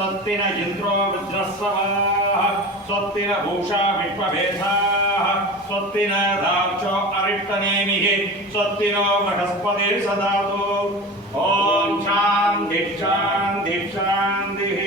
स्वस्ति न इंद्रो वज्रस्रवाः स्वस्ति न भूषा विश्ववेदाः स्वस्ति न दाक्षो अरिष्टनेमिः स्वस्ति नो बृहस्पतिर्दधातु। ओम शांति शांति शांति।